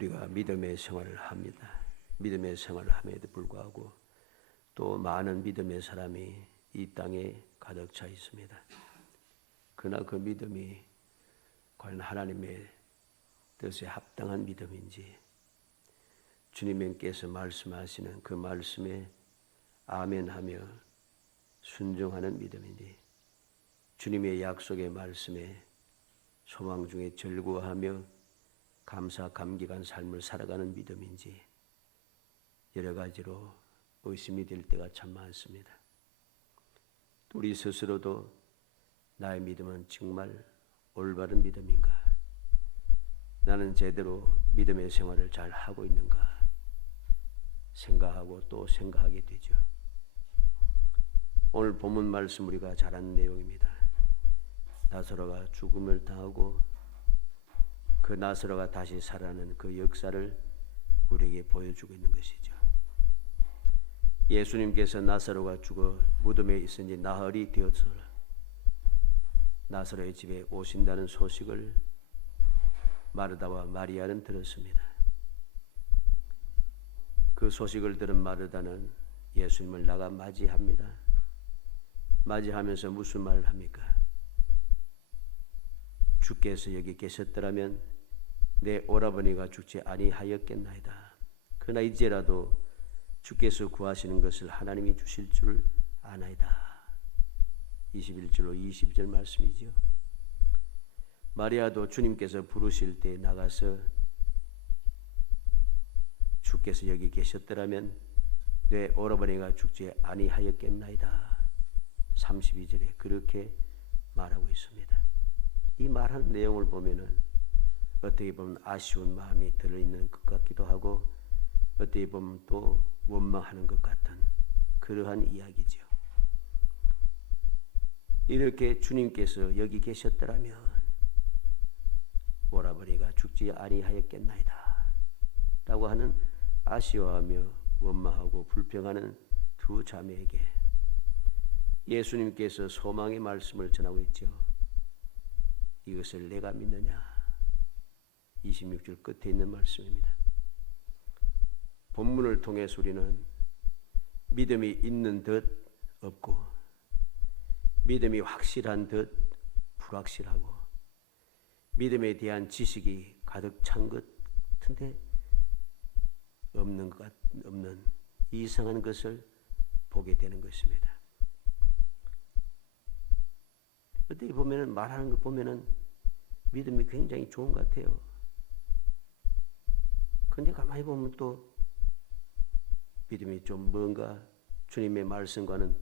우리가 믿음의 생활을 합니다. 믿음의 생활을 함에도 불구하고 또 많은 믿음의 사람이 이 땅에 가득 차 있습니다. 그러나 그 믿음이 과연 하나님의 뜻에 합당한 믿음인지, 주님께서 말씀하시는 그 말씀에 아멘하며 순종하는 믿음인지, 주님의 약속의 말씀에 소망 중에 즐거워하며 감사 감격한 삶을 살아가는 믿음인지 여러 가지로 의심이 될 때가 참 많습니다. 우리 스스로도 나의 믿음은 정말 올바른 믿음인가? 나는 제대로 믿음의 생활을 잘 하고 있는가? 생각하고 또 생각하게 되죠. 오늘 본문 말씀 우리가 잘 아는 내용입니다. 나사로가 죽음을 당하고 그 나사로가 다시 살아나는 그 역사를 우리에게 보여주고 있는 것이죠. 예수님께서 나사로가 죽어 무덤에 있은지 나흘이 되어서 나사로의 집에 오신다는 소식을 마르다와 마리아는 들었습니다. 그 소식을 들은 마르다는 예수님을 나가 맞이합니다. 맞이하면서 무슨 말을 합니까? 주께서 여기 계셨더라면 내 오라버니가 죽지 아니하였겠나이다. 그러나 이제라도 주께서 구하시는 것을 하나님이 주실 줄 아나이다. 21절로 22절 말씀이죠. 마리아도 주님께서 부르실 때 나가서 주께서 여기 계셨더라면 내 오라버니가 죽지 아니하였겠나이다. 32절에 그렇게 말하고 있습니다. 이 말하는 내용을 보면은 어떻게 보면 아쉬운 마음이 들어있는 것 같기도 하고 어떻게 보면 또 원망하는 것 같은 그러한 이야기죠. 이렇게 주님께서 여기 계셨더라면 오라버니가 죽지 아니하였겠나이다 라고 하는 아쉬워하며 원망하고 불평하는 두 자매에게 예수님께서 소망의 말씀을 전하고 있죠. 이것을 내가 믿느냐? 26절 끝에 있는 말씀입니다. 본문을 통해서 우리는 믿음이 있는 듯 없고 믿음이 확실한 듯 불확실하고 믿음에 대한 지식이 가득 찬 것 같은데 없는 이상한 것을 보게 되는 것입니다. 어떻게 보면은 말하는 거 보면은 믿음이 굉장히 좋은 것 같아요. 그런데 가만히 보면 또 믿음이 좀 뭔가 주님의 말씀과는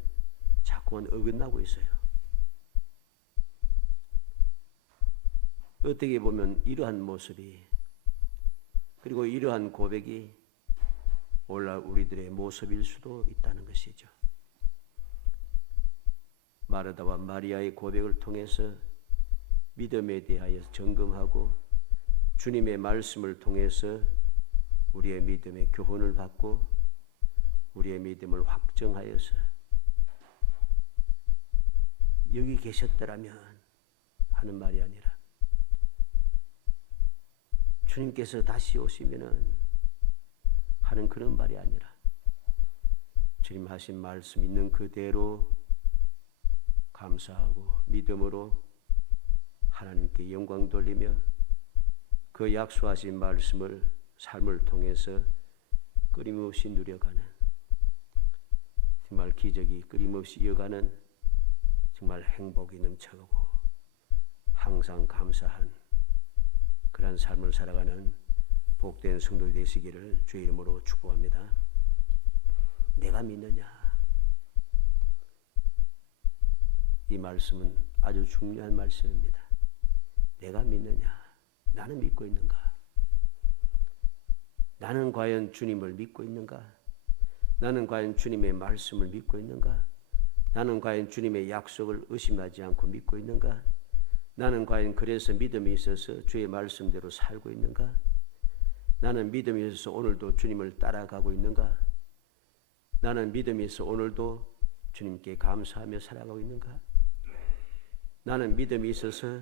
자꾸만 어긋나고 있어요. 어떻게 보면 이러한 모습이 그리고 이러한 고백이 오늘 우리들의 모습일 수도 있다는 것이죠. 마르다와 마리아의 고백을 통해서 믿음에 대하여 점검하고 주님의 말씀을 통해서 우리의 믿음의 교훈을 받고 우리의 믿음을 확정하여서 여기 계셨더라면 하는 말이 아니라 주님께서 다시 오시면은 하는 그런 말이 아니라 주님 하신 말씀 있는 그대로 감사하고 믿음으로 하나님께 영광 돌리며 그 약속하신 말씀을 삶을 통해서 끊임없이 누려가는 정말 기적이 끊임없이 이어가는 정말 행복이 넘쳐가고 항상 감사한 그런 삶을 살아가는 복된 성도들이 되시기를 주의 이름으로 축복합니다. 내가 믿느냐? 이 말씀은 아주 중요한 말씀입니다. 내가 믿느냐? 나는 믿고 있는가? 나는 과연 주님을 믿고 있는가? 나는 과연 주님의 말씀을 믿고 있는가? 나는 과연 주님의 약속을 의심하지 않고 믿고 있는가? 나는 과연 그래서 믿음이 있어서 주의 말씀대로 살고 있는가? 나는 믿음이 있어서 오늘도 주님을 따라가고 있는가? 나는 믿음이 있어서 오늘도 주님께 감사하며 살아가고 있는가? 나는 믿음이 있어서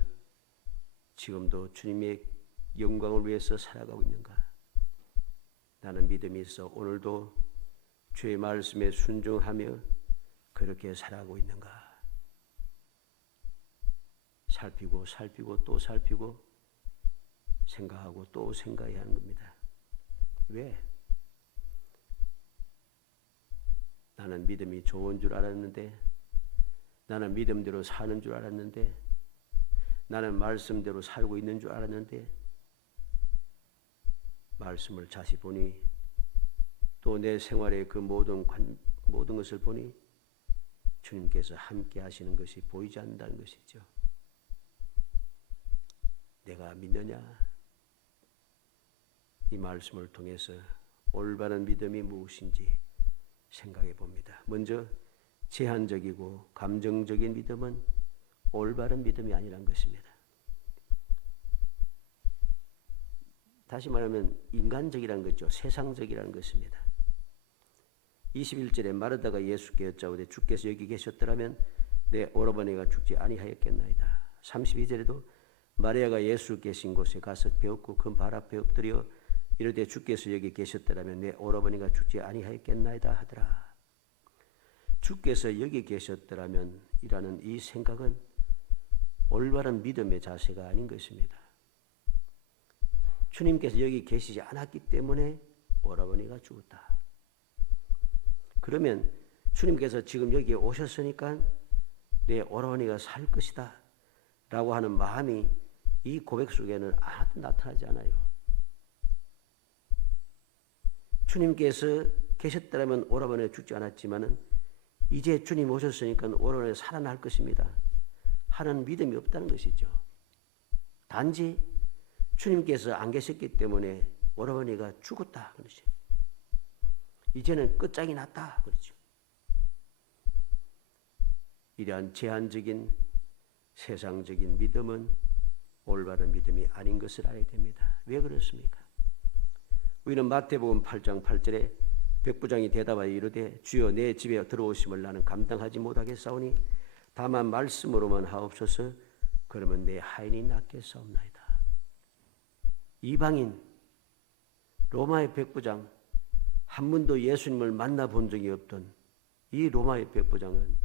지금도 주님의 영광을 위해서 살아가고 있는가? 나는 믿음이 있어 오늘도 주의 말씀에 순종하며 그렇게 살아가고 있는가? 살피고 또 살피고 생각하고 또 생각해야 하는 겁니다. 왜? 나는 믿음이 좋은 줄 알았는데, 나는 믿음대로 사는 줄 알았는데, 나는 말씀대로 살고 있는 줄 알았는데, 말씀을 다시 보니 또 내 생활의 그 모든 것을 보니 주님께서 함께 하시는 것이 보이지 않는다는 것이죠. 내가 믿느냐? 이 말씀을 통해서 올바른 믿음이 무엇인지 생각해 봅니다. 먼저 제한적이고 감정적인 믿음은 올바른 믿음이 아니란 것입니다. 다시 말하면 인간적이라는 거죠. 세상적이라는 것입니다. 21절에 마르다가 예수께 여짜오되 주께서 여기 계셨더라면 내 오라버니가 죽지 아니하였겠나이다. 32절에도 마리아가 예수 계신 곳에 가서 배웠고 그 발 앞에 엎드려 이르되 주께서 여기 계셨더라면 내 오라버니가 죽지 아니하였겠나이다 하더라. 주께서 여기 계셨더라면 이라는 이 생각은 올바른 믿음의 자세가 아닌 것입니다. 주님께서 여기 계시지 않았기 때문에 오라버니가 죽었다. 그러면 주님께서 지금 여기에 오셨으니까 내 오라버니가 살 것이다 라고 하는 마음이 이 고백 속에는 하나도 나타나지 않아요. 주님께서 계셨더라면 오라버니가 죽지 않았지만은 이제 주님 오셨으니까 오라버니가 살아날 것입니다 하는 믿음이 없다는 것이죠. 단지 주님께서 안 계셨기 때문에 오라버니가 죽었다 그러죠. 이제는 끝장이 났다 그러죠. 이러한 제한적인 세상적인 믿음은 올바른 믿음이 아닌 것을 알아야 됩니다. 왜 그렇습니까? 우리는 마태복음 8장 8절에 백부장이 대답하여 이르되 주여 내 집에 들어오심을 나는 감당하지 못하겠사오니 다만 말씀으로만 하옵소서. 그러면 내 하인이 낫겠사옵나이다. 이방인 로마의 백부장, 한 번도 예수님을 만나본 적이 없던 이 로마의 백부장은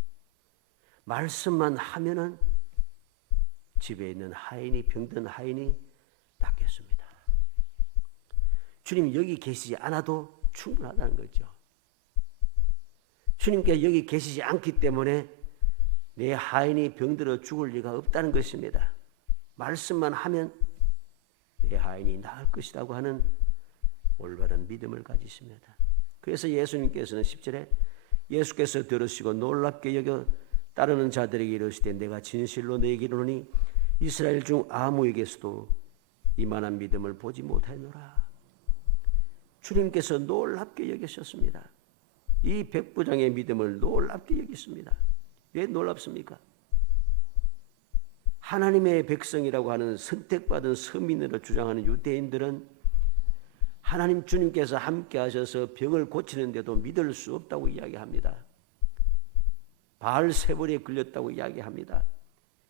말씀만 하면은 집에 있는 하인이, 병든 하인이 낫겠습니다. 주님 여기 계시지 않아도 충분하다는 거죠. 주님께 여기 계시지 않기 때문에 내 하인이 병들어 죽을 리가 없다는 것입니다. 말씀만 하면 내 하인이 나을 것이라고 하는 올바른 믿음을 가지십니다. 그래서 예수님께서는 10절에 예수께서 들으시고 놀랍게 여겨 따르는 자들에게 이르시되 내가 진실로 너희에게 이르노니 이스라엘 중 아무에게서도 이만한 믿음을 보지 못하노라. 주님께서 놀랍게 여기셨습니다. 이 백부장의 믿음을 놀랍게 여기십니다. 왜 놀랍습니까? 하나님의 백성이라고 하는 선택받은 서민으로 주장하는 유대인들은 하나님 주님께서 함께 하셔서 병을 고치는데도 믿을 수 없다고 이야기합니다. 바알세불에 걸렸다고 이야기합니다.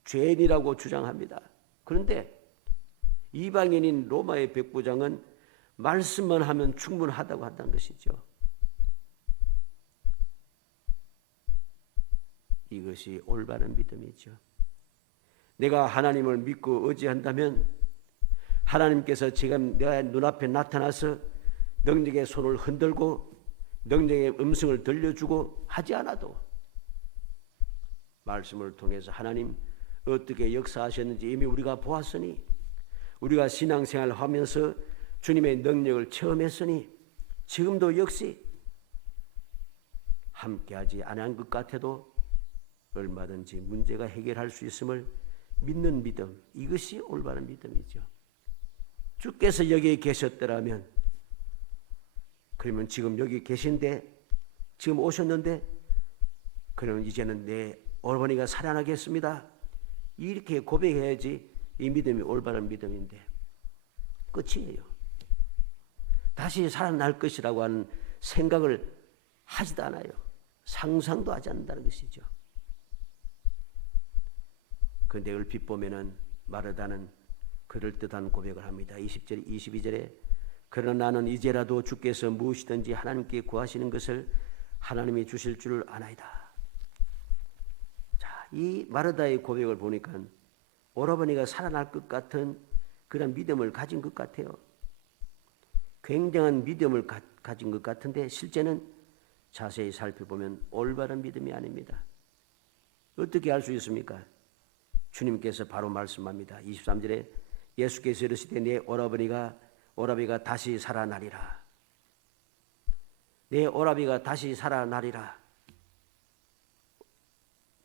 죄인이라고 주장합니다. 그런데 이방인인 로마의 백부장은 말씀만 하면 충분하다고 한다는 것이죠. 이것이 올바른 믿음이죠. 내가 하나님을 믿고 의지한다면 하나님께서 지금 내 눈앞에 나타나서 능력의 손을 흔들고 능력의 음성을 들려주고 하지 않아도 말씀을 통해서 하나님 어떻게 역사하셨는지 이미 우리가 보았으니 우리가 신앙생활을 하면서 주님의 능력을 체험했으니 지금도 역시 함께하지 않은 것 같아도 얼마든지 문제가 해결할 수 있음을 믿는 믿음, 이것이 올바른 믿음이죠. 주께서 여기 계셨더라면, 그러면 지금 여기 계신데, 지금 오셨는데, 그러면 이제는 내 어머니가 살아나겠습니다. 이렇게 고백해야지 이 믿음이 올바른 믿음인데 끝이에요. 다시 살아날 것이라고 하는 생각을 하지도 않아요. 상상도 하지 않는다는 것이죠. 그런데 얼핏 보면은 마르다는 그럴듯한 고백을 합니다. 20절, 22절에 그러나 나는 이제라도 주께서 무엇이든지 하나님께 구하시는 것을 하나님이 주실 줄 아나이다. 자, 이 마르다의 고백을 보니까 오라버니가 살아날 것 같은 그런 믿음을 가진 것 같아요. 굉장한 믿음을 가진 것 같은데 실제는 자세히 살펴보면 올바른 믿음이 아닙니다. 어떻게 알 수 있습니까? 주님께서 바로 말씀합니다. 23절에 예수께서 이르시되 내 오라비가 다시 살아나리라. 내 오라비가 다시 살아나리라.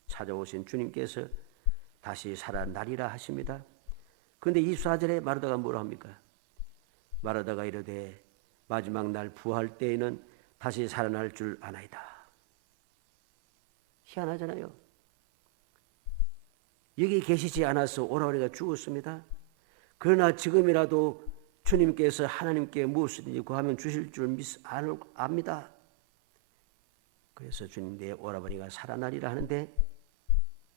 찾아오신 주님께서 다시 살아나리라 하십니다. 그런데 24절에 마르다가 뭐라 합니까? 마르다가 이르되 마지막 날 부활 때에는 다시 살아날 줄 아나이다. 희한하잖아요. 여기 계시지 않아서 오라버니가 죽었습니다. 그러나 지금이라도 주님께서 하나님께 무엇이든지 구하면 주실 줄 압니다. 그래서 주님 내 오라버니가 살아나리라 하는데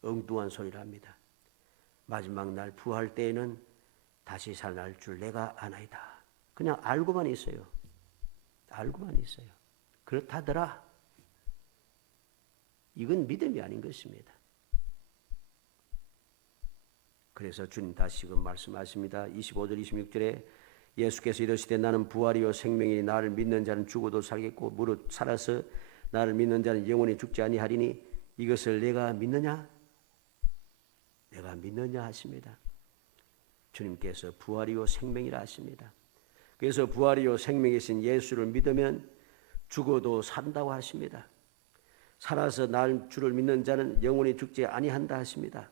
엉뚱한 소리를 합니다. 마지막 날 부활 때에는 다시 살아날 줄 내가 아나이다. 그냥 알고만 있어요. 알고만 있어요. 그렇다더라. 이건 믿음이 아닌 것입니다. 그래서 주님 다시금 말씀하십니다. 25절 26절에 예수께서 이르시되 나는 부활이요 생명이니 나를 믿는 자는 죽어도 살겠고 무릇 살아서 나를 믿는 자는 영원히 죽지 아니하리니 이것을 내가 믿느냐? 내가 믿느냐 하십니다. 주님께서 부활이요 생명이라 하십니다. 그래서 부활이요 생명이신 예수를 믿으면 죽어도 산다고 하십니다. 살아서 날 주를 믿는 자는 영원히 죽지 아니한다 하십니다.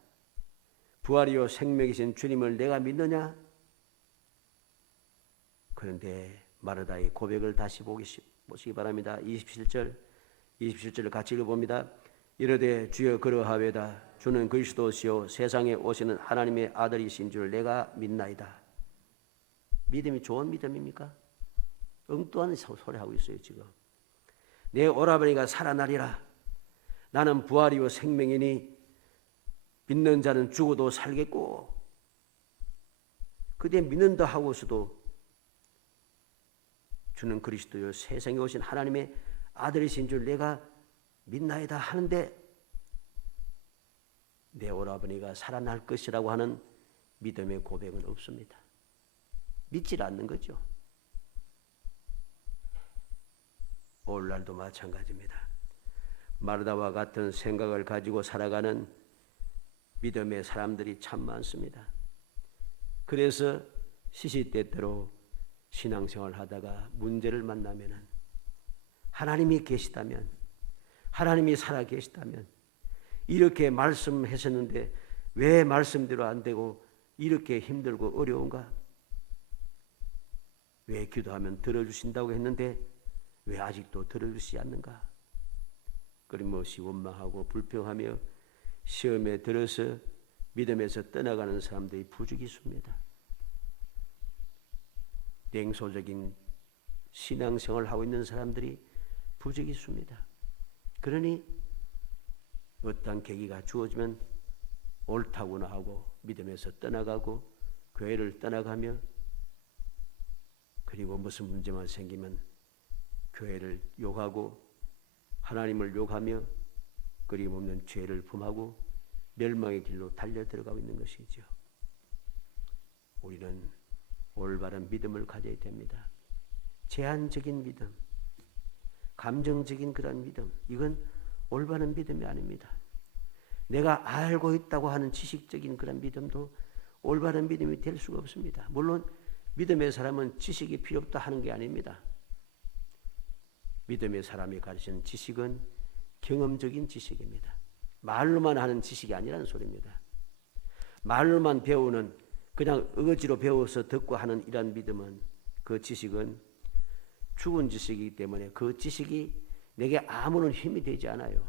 부활이요 생명이신 주님을 내가 믿느냐? 그런데 마르다의 고백을 다시 보시기 바랍니다. 27절을 같이 읽어봅니다. 이르되 주여 그러하외다. 주는 그리스도시요 세상에 오시는 하나님의 아들이신 줄 내가 믿나이다. 믿음이 좋은 믿음입니까? 엉뚱한 소리 하고 있어요 지금. 내 오라버니가 살아나리라. 나는 부활이요 생명이니 믿는 자는 죽어도 살겠고. 그때 믿는다 하고서도 주는 그리스도요 세상에 오신 하나님의 아들이신 줄 내가 믿나이다 하는데 내 오라버니가 살아날 것이라고 하는 믿음의 고백은 없습니다. 믿질 않는 거죠. 오늘날도 마찬가지입니다. 마르다와 같은 생각을 가지고 살아가는 믿음의 사람들이 참 많습니다. 그래서 시시때때로 신앙생활을 하다가 문제를 만나면은 하나님이 계시다면, 하나님이 살아 계시다면 이렇게 말씀하셨는데 왜 말씀대로 안 되고 이렇게 힘들고 어려운가? 왜 기도하면 들어주신다고 했는데 왜 아직도 들어주시지 않는가? 끊임없이 원망하고 불평하며 시험에 들어서 믿음에서 떠나가는 사람들이 부지기수입니다. 냉소적인 신앙생활을 하고 있는 사람들이 부지기수입니다. 그러니 어떤 계기가 주어지면 옳다구나 하고 믿음에서 떠나가고 교회를 떠나가며 그리고 무슨 문제만 생기면 교회를 욕하고 하나님을 욕하며 끊임없는 죄를 범하고 멸망의 길로 달려 들어가고 있는 것이죠. 우리는 올바른 믿음을 가져야 됩니다. 제한적인 믿음, 감정적인 그런 믿음, 이건 올바른 믿음이 아닙니다. 내가 알고 있다고 하는 지식적인 그런 믿음도 올바른 믿음이 될 수가 없습니다. 물론 믿음의 사람은 지식이 필요 없다 하는 게 아닙니다. 믿음의 사람이 가르치는 지식은 경험적인 지식입니다. 말로만 하는 지식이 아니라는 소리입니다. 말로만 배우는 그냥 어거지로 배워서 듣고 하는 이런 믿음은 그 지식은 죽은 지식이기 때문에 그 지식이 내게 아무런 힘이 되지 않아요.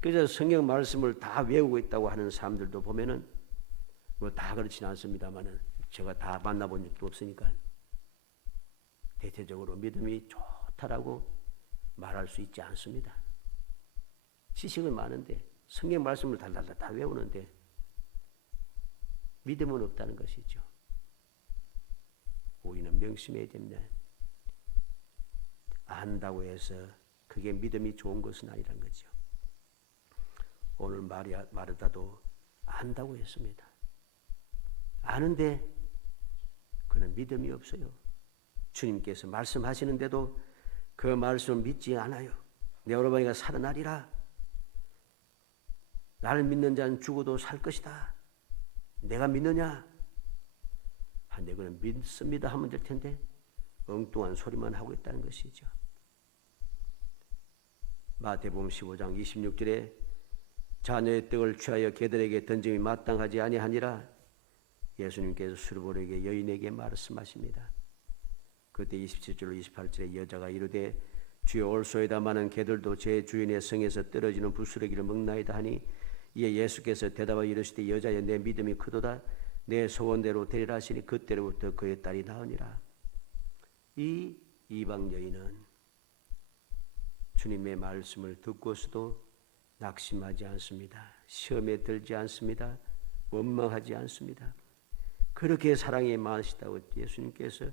그래서 성경 말씀을 다 외우고 있다고 하는 사람들도 보면은 뭐 다 그렇지는 않습니다만은 제가 다 만나본 적도 없으니까 대체적으로 믿음이 좋다라고 말할 수 있지 않습니다. 지식은 많은데 성경 말씀을 다 외우는데 믿음은 없다는 것이죠. 우리는 명심해야 됩니다. 안다고 해서 그게 믿음이 좋은 것은 아니란 거죠. 오늘 마르다도 안다고 했습니다. 아는데 그는 믿음이 없어요. 주님께서 말씀하시는데도 그 말씀을 믿지 않아요. 내 오라버니가 살아나리라. 나를 믿는 자는 죽어도 살 것이다. 내가 믿느냐? 한데 그는 믿습니다 하면 될 텐데 엉뚱한 소리만 하고 있다는 것이죠. 마태복음 15장 26절에 자녀의 떡을 취하여 개들에게 던짐이 마땅하지 아니하니라. 예수님께서 수르보르게 여인에게 말씀하십니다. 그때 27절로 28절에 여자가 이르되 주여 올소이다. 많은 개들도 제 주인의 성에서 떨어지는 부스러기를 먹나이다 하니 이에 예수께서 대답하여 이르시되 여자여 내 믿음이 크도다. 내 소원대로 되리라 하시니 그때로부터 그의 딸이 나으니라. 이 이방 여인은 주님의 말씀을 듣고서도 낙심하지 않습니다. 시험에 들지 않습니다. 원망하지 않습니다. 그렇게 사랑이 많으시다고 예수님께서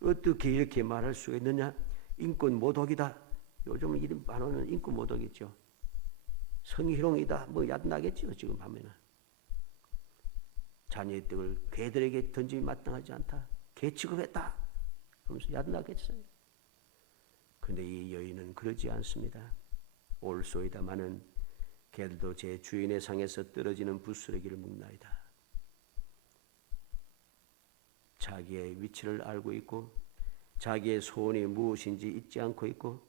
어떻게 이렇게 말할 수가 있느냐? 인권 모독이다. 요즘 이름 반어는 인권 모독이죠. 성희롱이다. 뭐 얕나겠죠. 지금 하면은. 자녀의 떡을 개들에게 던짐이 마땅하지 않다. 개 취급했다. 하면서 얕나겠어요. 그런데 이 여인은 그러지 않습니다. 올소이다마는 개들도 제 주인의 상에서 떨어지는 부스러기를 먹나이다. 자기의 위치를 알고 있고 자기의 소원이 무엇인지 잊지 않고 있고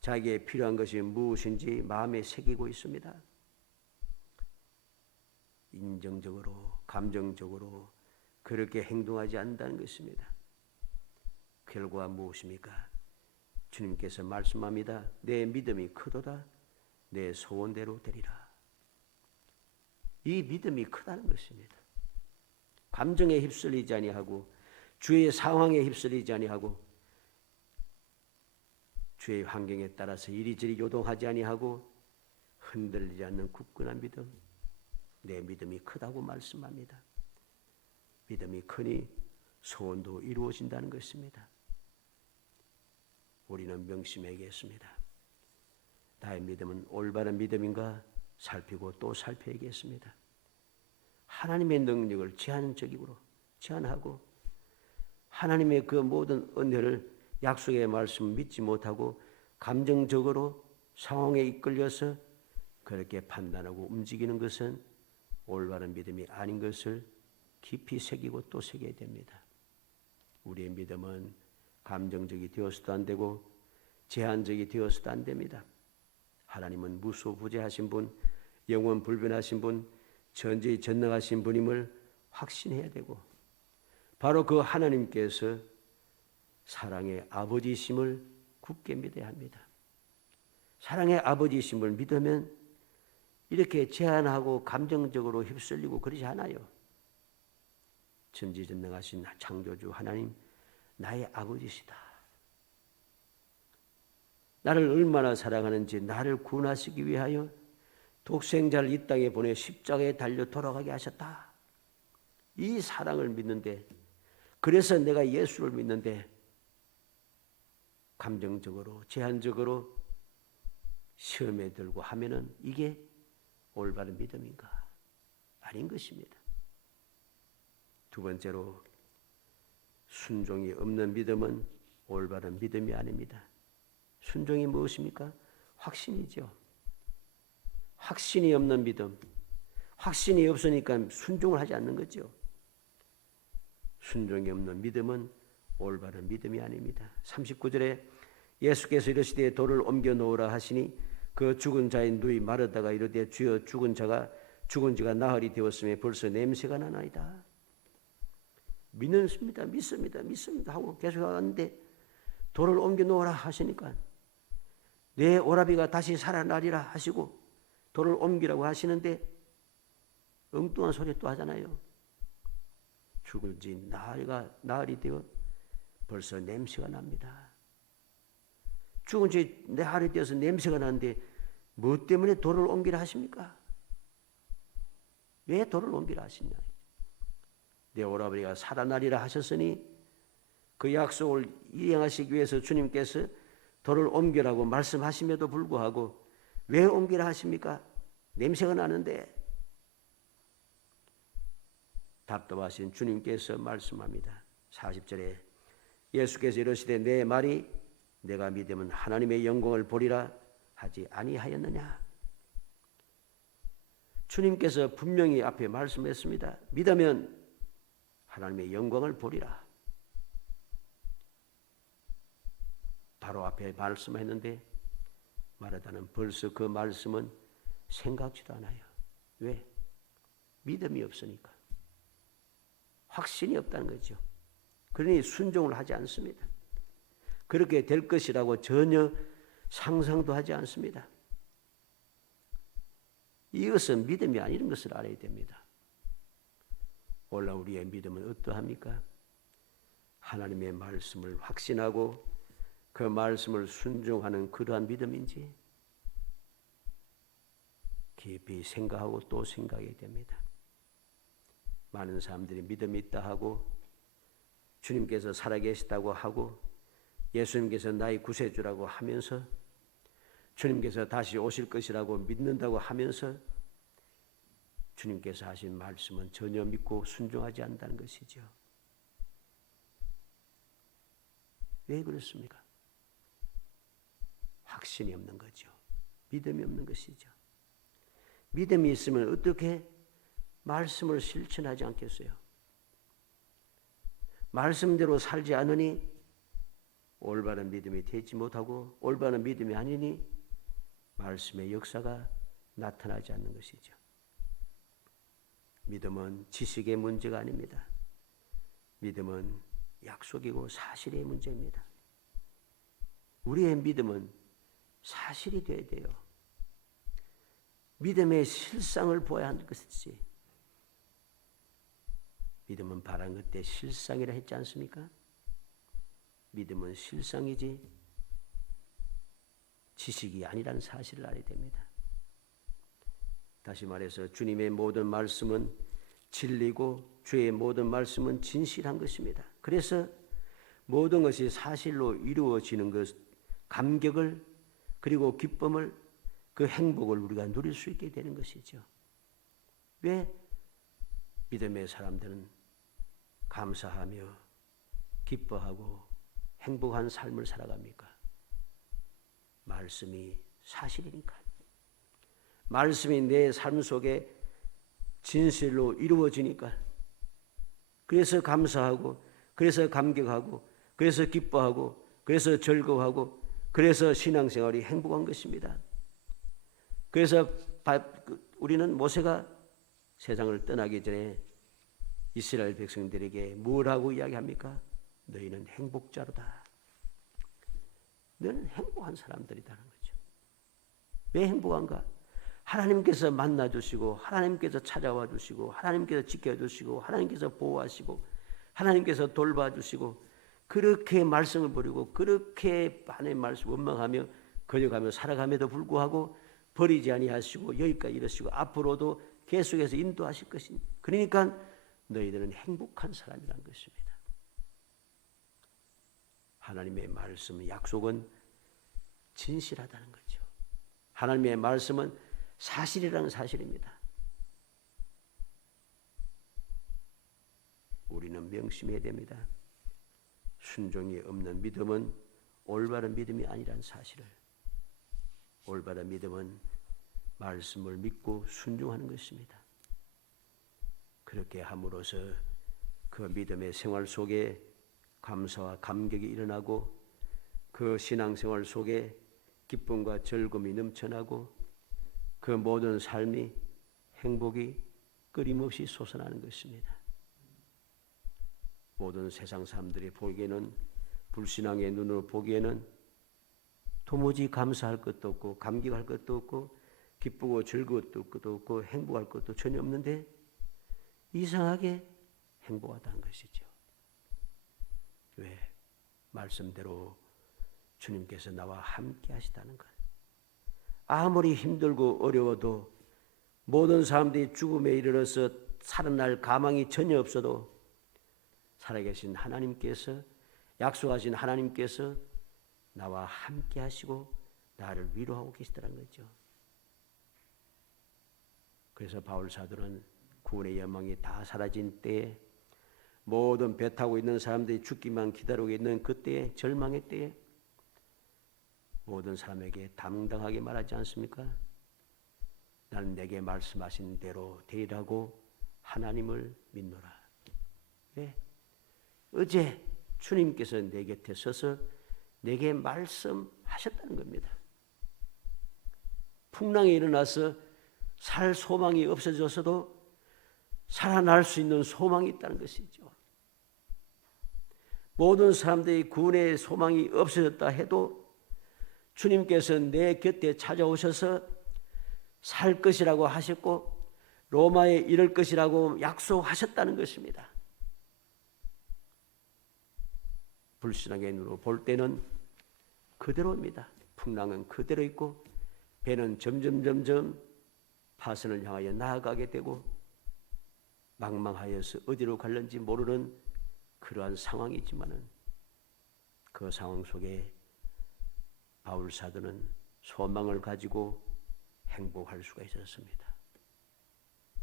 자기의 필요한 것이 무엇인지 마음에 새기고 있습니다. 인정적으로 감정적으로 그렇게 행동하지 않는다는 것입니다. 결과가 무엇입니까? 주님께서 말씀합니다. 내 믿음이 크도다. 내 소원대로 되리라. 이 믿음이 크다는 것입니다. 감정에 휩쓸리지 아니하고 주의 상황에 휩쓸리지 아니하고 주의 환경에 따라서 이리저리 요동하지 아니하고 흔들리지 않는 굳건한 믿음. 내 믿음이 크다고 말씀합니다. 믿음이 크니 소원도 이루어진다는 것입니다. 우리는 명심해야겠습니다. 나의 믿음은 올바른 믿음인가 살피고 또 살펴야겠습니다. 하나님의 능력을 제한하고 하나님의 그 모든 은혜를 약속의 말씀을 믿지 못하고 감정적으로 상황에 이끌려서 그렇게 판단하고 움직이는 것은 올바른 믿음이 아닌 것을 깊이 새기고 또 새겨야 됩니다. 우리의 믿음은 감정적이 되어서도 안 되고 제한적이 되어서도 안 됩니다. 하나님은 무소부재하신 분, 영원 불변하신 분, 전지전능하신 분임을 확신해야 되고 바로 그 하나님께서 사랑의 아버지심을 굳게 믿어야 합니다. 사랑의 아버지심을 믿으면 이렇게 제한하고 감정적으로 휩쓸리고 그러지 않아요. 전지전능하신 창조주 하나님, 나의 아버지시다. 나를 얼마나 사랑하는지 나를 구원하시기 위하여 독생자를 이 땅에 보내 십자가에 달려 돌아가게 하셨다. 이 사랑을 믿는데, 그래서 내가 예수를 믿는데 감정적으로 제한적으로 시험에 들고 하면은 이게 올바른 믿음인가? 아닌 것입니다. 두 번째로 순종이 없는 믿음은 올바른 믿음이 아닙니다. 순종이 무엇입니까? 확신이죠. 확신이 없는 믿음. 확신이 없으니까 순종을 하지 않는 거죠. 순종이 없는 믿음은 올바른 믿음이 아닙니다. 39절에 예수께서 이르시되 돌을 옮겨 놓으라 하시니 그 죽은 자인 누이 마르다가 이르되 주여 죽은 지가 나흘이 되었음에 벌써 냄새가 나나이다. 믿습니다 하고 계속 하는데 돌을 옮겨 놓으라 하시니까 내 오라비가 다시 살아나리라 하시고 돌을 옮기라고 하시는데 엉뚱한 소리 또 하잖아요. 죽은 지 나흘이 되어 벌써 냄새가 납니다. 죽은 지 나흘이 되어서 냄새가 나는데 뭐 때문에 돌을 옮기라 하십니까? 왜 돌을 옮기라 하시냐? 내 오라버니가 살아나리라 하셨으니 그 약속을 이행하시기 위해서 주님께서 돌을 옮기라고 말씀하심에도 불구하고 왜 옮기라 하십니까? 냄새가 나는데. 답답하신 주님께서 말씀합니다. 40절에 예수께서 이르시되 내 말이 내가 믿으면 하나님의 영광을 보리라 하지 아니하였느냐. 주님께서 분명히 앞에 말씀했습니다. 믿으면 하나님의 영광을 보리라. 바로 앞에 말씀했는데 마르다는 벌써 그 말씀은 생각지도 않아요. 왜? 믿음이 없으니까. 확신이 없다는 거죠. 그러니 순종을 하지 않습니다. 그렇게 될 것이라고 전혀 상상도 하지 않습니다. 이것은 믿음이 아닌 것을 알아야 됩니다. 오늘 우리의 믿음은 어떠합니까? 하나님의 말씀을 확신하고 그 말씀을 순종하는 그러한 믿음인지 깊이 생각하고 또 생각해야 됩니다. 많은 사람들이 믿음이 있다 하고 주님께서 살아계시다고 하고 예수님께서 나의 구세주라고 하면서 주님께서 다시 오실 것이라고 믿는다고 하면서 주님께서 하신 말씀은 전혀 믿고 순종하지 않는다는 것이죠. 왜 그렇습니까? 확신이 없는 거죠. 믿음이 없는 것이죠. 믿음이 있으면 어떻게 말씀을 실천하지 않겠어요? 말씀대로 살지 않으니 올바른 믿음이 되지 못하고 올바른 믿음이 아니니 말씀의 역사가 나타나지 않는 것이죠. 믿음은 지식의 문제가 아닙니다. 믿음은 약속이고 사실의 문제입니다. 우리의 믿음은 사실이 되어야 돼요. 믿음의 실상을 보아야 하는 것이지. 믿음은 바란 그때 실상이라 했지 않습니까? 믿음은 실상이지 지식이 아니라는 사실을 알아야 됩니다. 다시 말해서 주님의 모든 말씀은 진리고 주의 모든 말씀은 진실한 것입니다. 그래서 모든 것이 사실로 이루어지는 것, 감격을 그리고 기쁨을 그 행복을 우리가 누릴 수 있게 되는 것이죠. 왜 믿음의 사람들은 감사하며 기뻐하고 행복한 삶을 살아갑니까? 말씀이 사실이니까. 말씀이 내 삶 속에 진실로 이루어지니까. 그래서 감사하고 그래서 감격하고 그래서 기뻐하고 그래서 즐거워하고 그래서 신앙생활이 행복한 것입니다. 그래서 우리는 모세가 세상을 떠나기 전에 이스라엘 백성들에게 뭐라고 이야기합니까? 너희는 행복자로다. 너는 행복한 사람들이라는 거죠. 왜 행복한가? 하나님께서 만나주시고 하나님께서 찾아와 주시고 하나님께서 지켜주시고 하나님께서 보호하시고 하나님께서 돌봐주시고 그렇게 말씀을 버리고 그렇게 하나님의 말씀을 원망하며 거역하며 살아감에도 불구하고 버리지 아니하시고 여기까지 이르시고 앞으로도 계속해서 인도하실 것입니다. 그러니까 너희들은 행복한 사람이라는 것입니다. 하나님의 말씀, 약속은 진실하다는 거죠. 하나님의 말씀은 사실이라는 사실입니다. 우리는 명심해야 됩니다. 순종이 없는 믿음은 올바른 믿음이 아니라는 사실을. 올바른 믿음은 말씀을 믿고 순종하는 것입니다. 그렇게 함으로써 그 믿음의 생활 속에 감사와 감격이 일어나고 그 신앙생활 속에 기쁨과 즐거움이 넘쳐나고 그 모든 삶이 행복이 끊임없이 솟아나는 것입니다. 모든 세상 사람들이 보기에는 불신앙의 눈으로 보기에는 도무지 감사할 것도 없고 감격할 것도 없고 기쁘고 즐거울 것도 없고 행복할 것도 전혀 없는데 이상하게 행복하다는 것이죠. 왜? 말씀대로 주님께서 나와 함께 하시다는 것. 아무리 힘들고 어려워도 모든 사람들이 죽음에 이르러서 살아날 가망이 전혀 없어도 살아계신 하나님께서 약속하신 하나님께서 나와 함께 하시고 나를 위로하고 계시다는 거죠. 그래서 바울 사도는 구원의 여망이 다 사라진 때에, 모든 배 타고 있는 사람들이 죽기만 기다리고 있는 그때에, 절망의 때에 모든 사람에게 당당하게 말하지 않습니까? 나는 내게 말씀하신 대로 되리라고 하나님을 믿노라. 왜? 어제 주님께서 내 곁에 서서 내게 말씀하셨다는 겁니다. 풍랑이 일어나서 살 소망이 없어졌어도 살아날 수 있는 소망이 있다는 것이죠. 모든 사람들이 구원의 소망이 없어졌다 해도 주님께서 내 곁에 찾아오셔서 살 것이라고 하셨고 로마에 이를 것이라고 약속하셨다는 것입니다. 불신앙의 눈으로 볼 때는 그대로입니다. 풍랑은 그대로 있고 배는 점점 파선을 향하여 나아가게 되고 망망하여서 어디로 갈는지 모르는 그러한 상황이지만은 그 상황 속에 바울 사도는 소망을 가지고 행복할 수가 있었습니다.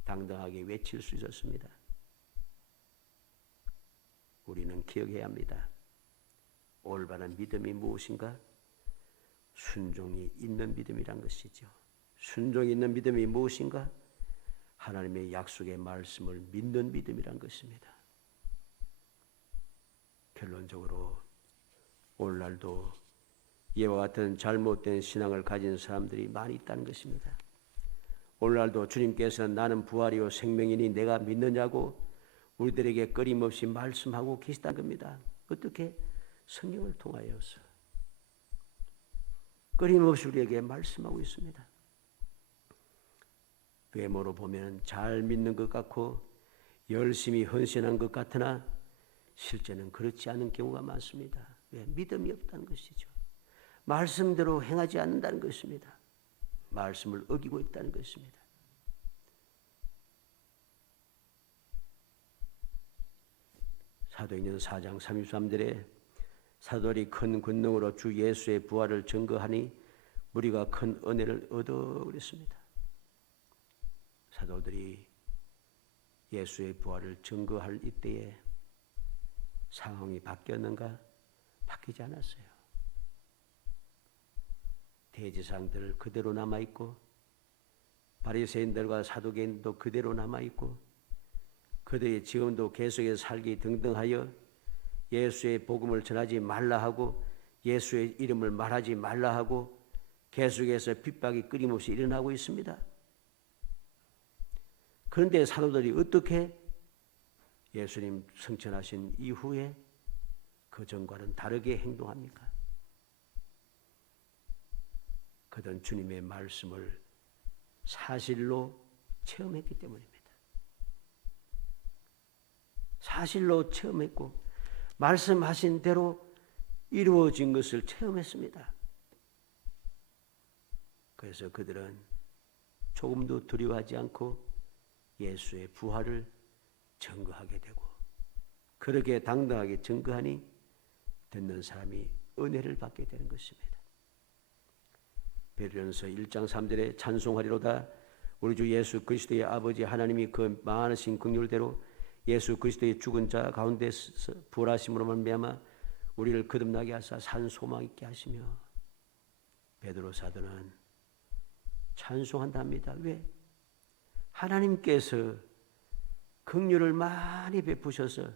당당하게 외칠 수 있었습니다. 우리는 기억해야 합니다. 올바른 믿음이 무엇인가? 순종이 있는 믿음이란 것이죠. 순종이 있는 믿음이 무엇인가? 하나님의 약속의 말씀을 믿는 믿음이란 것입니다. 결론적으로 오늘날도 이와 같은 잘못된 신앙을 가진 사람들이 많이 있다는 것입니다. 오늘날도 주님께서는 나는 부활이요 생명이니 내가 믿느냐고 우리들에게 끊임없이 말씀하고 계시다는 겁니다. 어떻게? 성경을 통하여서 끊임없이 우리에게 말씀하고 있습니다. 외모로 보면 잘 믿는 것 같고 열심히 헌신한 것 같으나 실제는 그렇지 않은 경우가 많습니다. 왜? 믿음이 없다는 것이죠. 말씀대로 행하지 않는다는 것입니다. 말씀을 어기고 있다는 것입니다. 사도행전 4장 33절에 사도들이 큰 권능으로 주 예수의 부활을 증거하니 우리가 큰 은혜를 얻어 그랬습니다. 사도들이 예수의 부활을 증거할 이때에 상황이 바뀌었는가? 바뀌지 않았어요. 대제사장들 그대로 남아있고 바리새인들과 사두개인도 그대로 남아있고 그들이 지금도 계속해서 살기 등등하여 예수의 복음을 전하지 말라 하고 예수의 이름을 말하지 말라 하고 계속해서 핍박이 끊임없이 일어나고 있습니다. 그런데 사도들이 어떻게 예수님 승천하신 이후에 그 전과는 다르게 행동합니까? 그들은 주님의 말씀을 사실로 체험했기 때문입니다. 사실로 체험했고 말씀하신 대로 이루어진 것을 체험했습니다. 그래서 그들은 조금도 두려워하지 않고 예수의 부활을 증거하게 되고 그렇게 당당하게 증거하니 듣는 사람이 은혜를 받게 되는 것입니다. 베드로전서 1장 3절에 찬송하리로다 우리 주 예수 그리스도의 아버지 하나님이 그 많으신 긍휼대로 예수 그리스도의 죽은 자 가운데서 부활하심으로 말미암아 우리를 거듭나게 하사 산 소망 있게 하시며 베드로 사도는 찬송한답니다. 왜? 하나님께서 긍휼을 많이 베푸셔서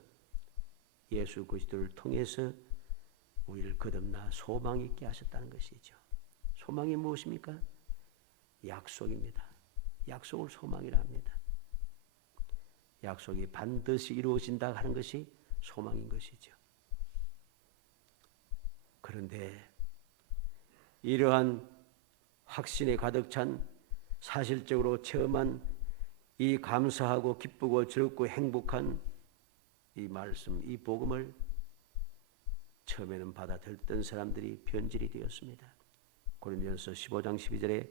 예수 그리스도를 통해서 우리를 거듭나 소망 있게 하셨다는 것이죠. 소망이 무엇입니까? 약속입니다. 약속을 소망이라 합니다. 약속이 반드시 이루어진다 하는 것이 소망인 것이죠. 그런데 이러한 확신에 가득 찬 사실적으로 체험한 이 감사하고 기쁘고 즐겁고 행복한 이 말씀, 이 복음을 처음에는 받아들였던 사람들이 변질이 되었습니다. 고린도전서 15장 12절에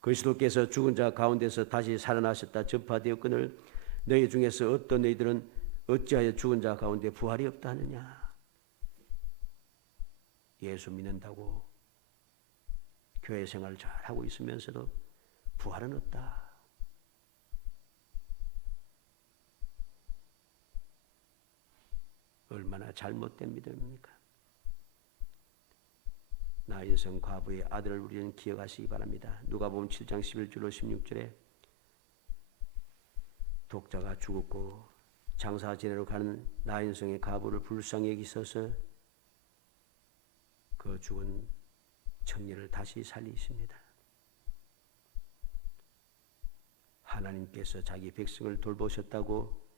그리스도께서 죽은 자 가운데서 다시 살아나셨다 전파되었거늘 너희 중에서 어떤 너희들은 어찌하여 죽은 자 가운데 부활이 없다 하느냐. 예수 믿는다고 교회 생활 잘하고 있으면서도 부활은 없다. 얼마나 잘못된 믿음입니까? 나인성 과부의 아들을 우리는 기억하시기 바랍니다. 누가복음 7장 11절로 16절에 독자가 죽었고 장사 지내러 가는 나인성의 과부를 불쌍히 여기셔서 그 죽은 청년을 다시 살리십니다. 하나님께서 자기 백성을 돌보셨다고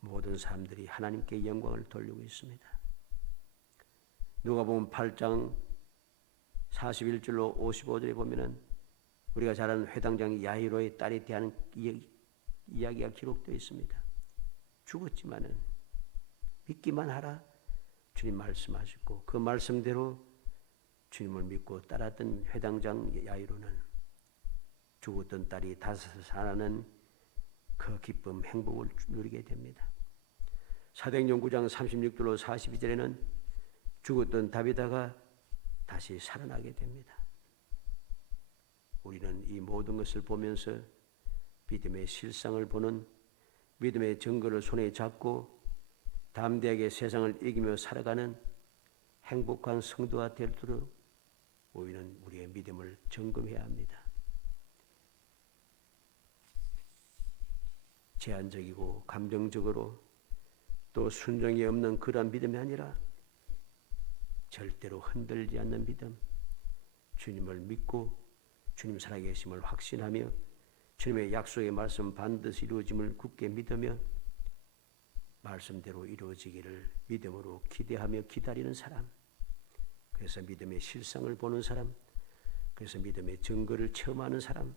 모든 사람들이 하나님께 영광을 돌리고 있습니다. 누가복음 8장 41절로 55절에 보면은 우리가 잘 아는 회당장 야이로의 딸에 대한 이야기가 기록되어 있습니다. 죽었지만은 믿기만 하라 주님 말씀하셨고 그 말씀대로 주님을 믿고 따랐던 회당장 야이로는 죽었던 딸이 다시 살아나는 그 기쁨, 행복을 누리게 됩니다. 사도행전 9장 36절로 42절에는 죽었던 다비다가 다시 살아나게 됩니다. 우리는 이 모든 것을 보면서 믿음의 실상을 보는 믿음의 증거를 손에 잡고 담대하게 세상을 이기며 살아가는 행복한 성도가 되도록 우리는 우리의 믿음을 점검해야 합니다. 제한적이고 감정적으로 또 순종이 없는 그러한 믿음이 아니라 절대로 흔들리지 않는 믿음, 주님을 믿고 주님 살아계심을 확신하며 주님의 약속의 말씀 반드시 이루어짐을 굳게 믿으며 말씀대로 이루어지기를 믿음으로 기대하며 기다리는 사람, 그래서 믿음의 실상을 보는 사람, 그래서 믿음의 증거를 체험하는 사람,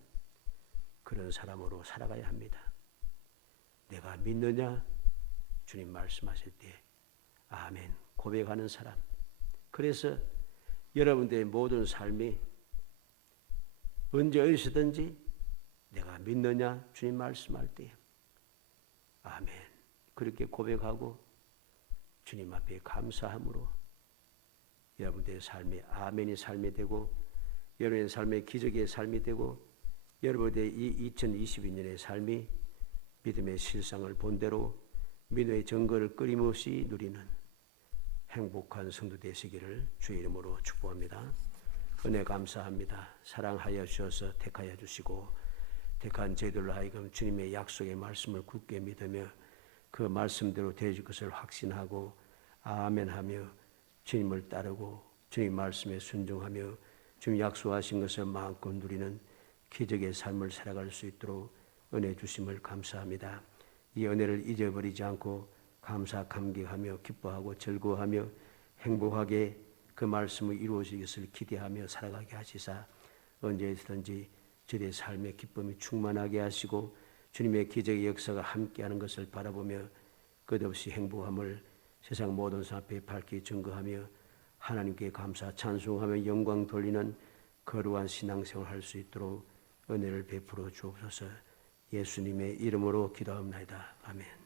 그런 사람으로 살아가야 합니다. 내가 믿느냐? 주님 말씀하실 때 아멘 고백하는 사람. 그래서 여러분들의 모든 삶이 언제 어디서든지 내가 믿느냐? 주님 말씀할 때 아멘 그렇게 고백하고 주님 앞에 감사함으로 여러분들의 삶이 아멘의 삶이 되고 여러분의 삶의 기적의 삶이 되고 여러분들의 이 2022년의 삶이 믿음의 실상을 본대로 믿음의 증거를 끊임없이 누리는 행복한 성도 되시기를 주의 이름으로 축복합니다. 은혜 감사합니다. 사랑하여 주셔서 택하여 주시고 택한 저희들로 하여금 주님의 약속의 말씀을 굳게 믿으며 그 말씀대로 되어질 것을 확신하고 아멘하며 주님을 따르고 주님 말씀에 순종하며 주님 약속하신 것을 마음껏 누리는 기적의 삶을 살아갈 수 있도록 은혜 주심을 감사합니다. 이 은혜를 잊어버리지 않고 감사 감격하며 기뻐하고 즐거워하며 행복하게 그 말씀이 이루어질 것을 기대하며 살아가게 하시사 언제든지 저희의 삶의 기쁨이 충만하게 하시고 주님의 기적의 역사가 함께하는 것을 바라보며 끝없이 행복함을 세상 모든 사람 앞에 밝히 증거하며 하나님께 감사 찬송하며 영광 돌리는 거룩한 신앙생활을 할 수 있도록 은혜를 베풀어 주옵소서. 예수님의 이름으로 기도합니다. 아멘.